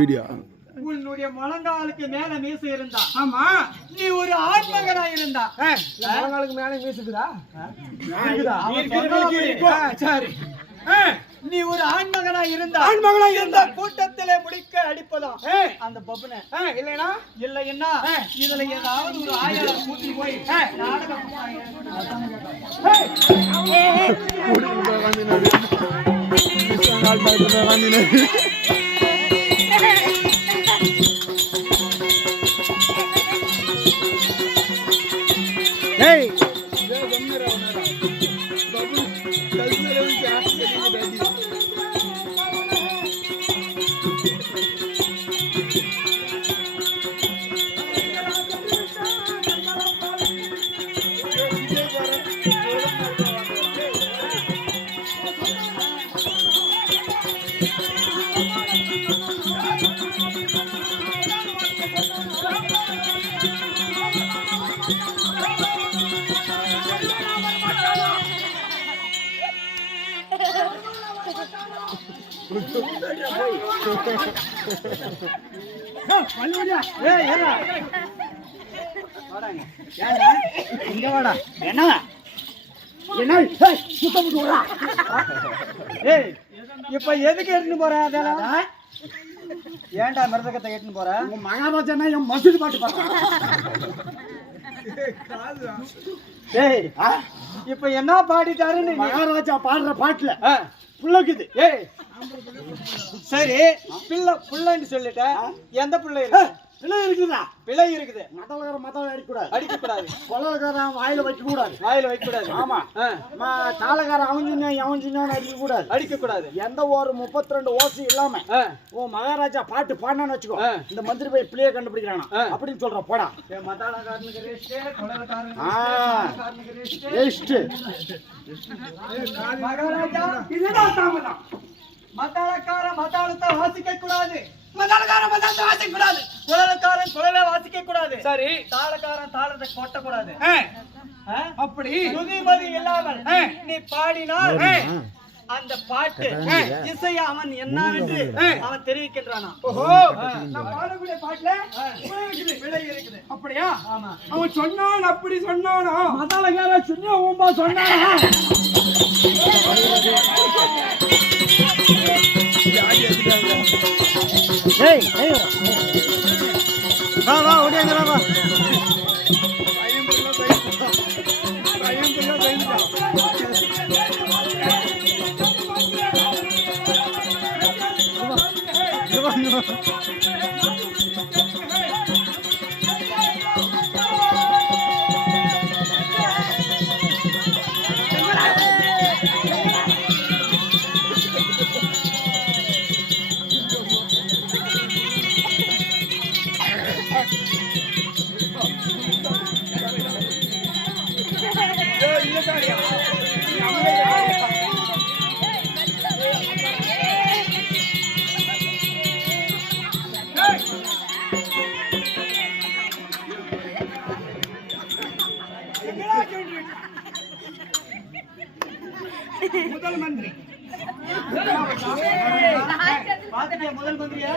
Video உன்னுடைய முழங்காலுக்கு மேல மீசை இருந்தா, ஆமா நீ ஒரு ஆண்மகனா இருந்தா, முழங்காலுக்கு மேல மீசுக்குதா? சரி, நீ ஒரு ஆண்மகனா இருந்தா கூட்டத்திலே முடிக்க அடிப்பதும் அந்த பப்புன இல்லைனா இல்லைன்னா இதுல ஏதாவது ஒரு ஆயிரம் கூட்டி போய் நாடகம் இப்ப எதுக்கு எடுத்துன்னு போற? அதெல்லாம் ஏன்டா மிருதகத்தை எடுத்துன்னு போற? உங்க மகாராஜா என் மசூதி பாட்டு பாடுறான். இப்ப என்ன பாடிட்டாருன்னு மகாராஜா பாடுற பாட்டுல புள்ளக்குது. சரி, பிள்ளைன்னு சொல்லிட்ட, எந்த பிள்ளை? பிள்ளை இருக்குதா? பிள்ளை இருக்குது. மத்தவங்க அடிக்கக்கூடாது. கொள்ளக்காரன் வாயில வைக்கக்கூடாது. ஆமா, தாளக்காரன் அவன் அடிக்கக்கூடாது. எந்த ஒரு 32 ஓசை இல்லாம உன் மகாராஜா பாட்டு பாடினான்னு வச்சுக்கோ, இந்த மந்திரி போய் பிள்ளைய கண்டுபிடிக்கிறானா அப்படின்னு சொல்ற. போடா மகாராஜா, இதுதான் தாமதம். மத்தாளக்காரன் மத்தாளத்தை வாசிக்க கூடாது, குழலக்காரன் குழலை வாசிக்க கூடாது. சரி, தாளக்காரன் தாளத்தை கொட்டக்கூடாது. அப்படி சுதிபதி இல்லாமல் நீ பாடினால் அந்த பாட்டு இசை அவன் என்னவென்று அவன் தெரிவிக்கின்றானா? ஓஹோ, நான் பாடக்கூடிய பாட்டுல விலை இருக்குது. அப்படியா? ஆமா. அவன் சொன்னான், அப்படி சொன்னானா? மத்தாளக்காரன் சொன்னா ஓம்பா சொன்னானா? வா ஓடியாங்க வா. முதல் மந்திரி முதல் மந்திரியா?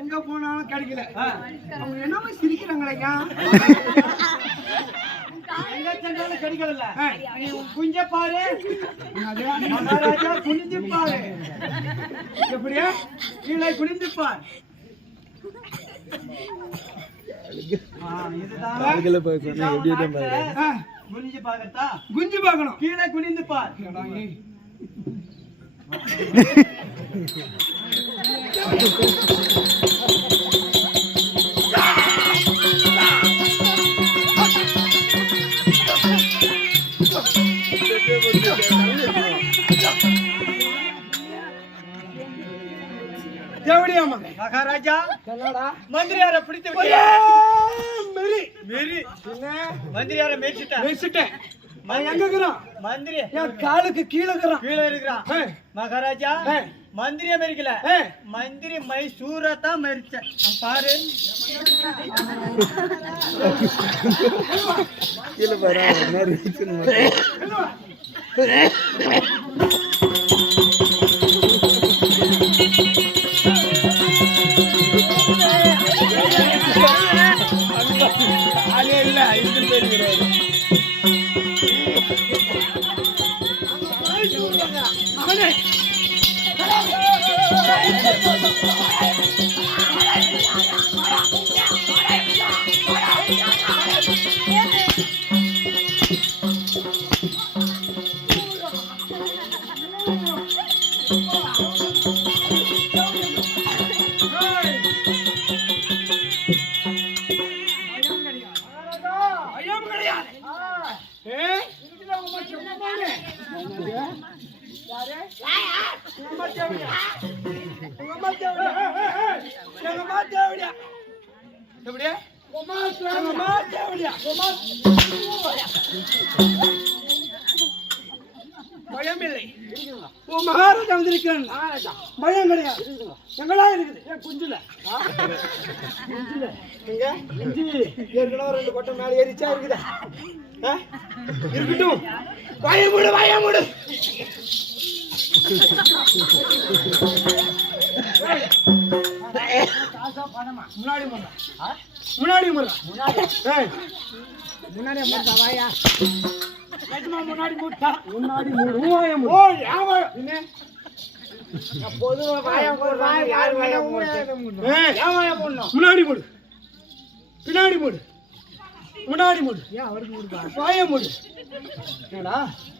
எங்க போனாலும் கிடைக்கல. அவங்க என்னமா சிரிக்கிறாங்களா? எங்க சென்றாலும் கிடைக்கல. நீ குஞ்ச பாரு, மகாராஜா குனிஞ்சு பாரு. எப்படியா? கீழே குனிந்து பார். குனிஞ்சு பாக்கட்டா? குஞ்சு பாக்கணும். கீழே குனிந்து பார். மகாராஜா மந்திரியார பிடித்து மந்திரியார மேய்ச்சிட்டேன். மந்திரி என் காலுக்கு கீழே இருக்கிறான். மகாராஜா மந்திரியை மறிக்கல மந்திரி மைசூரத்தான் மறிச்சேன் பாரு கீழே பாரு மகாராஜா வந்திருக்கிறேன் பயம் கிடையாது எங்களா இருக்குது குஞ்சுல ஏற்கனவே 2 கொட்டை மேல ஏறிச்சா இருக்குதா இருக்கட்டும் வாய மூடு முன்னாடி வாயா முன்னாடி மூட்டா முன்னாடி முன்னாடி மூடு பின்னாடி மூடு முன்னாடி மூடு வாய மூடு என்னடா